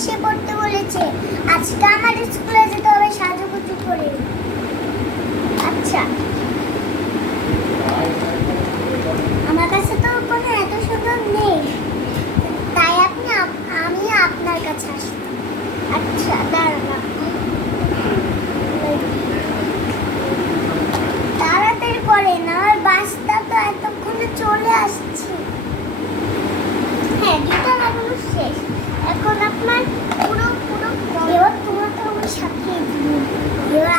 এসে পড়তে বলেছে। আজকে আমার স্কুলে যেতে হবে সাজুগুজু করে। আচ্ছা, আমার কাছে তো কোনো এত সুন্দর নেই, তাই আমি আপনার কাছে আসলাম। আচ্ছা দাঁড়ান, তাড়াতাড়ি করেন, আমার বাসটা তো এতক্ষণে চলে আসছে। হ্যাঁ, দুটো লাগানো শেষ। এখন আপনার পুরো পুরো এবার তোমাকে আমি সাথে দিব। এবার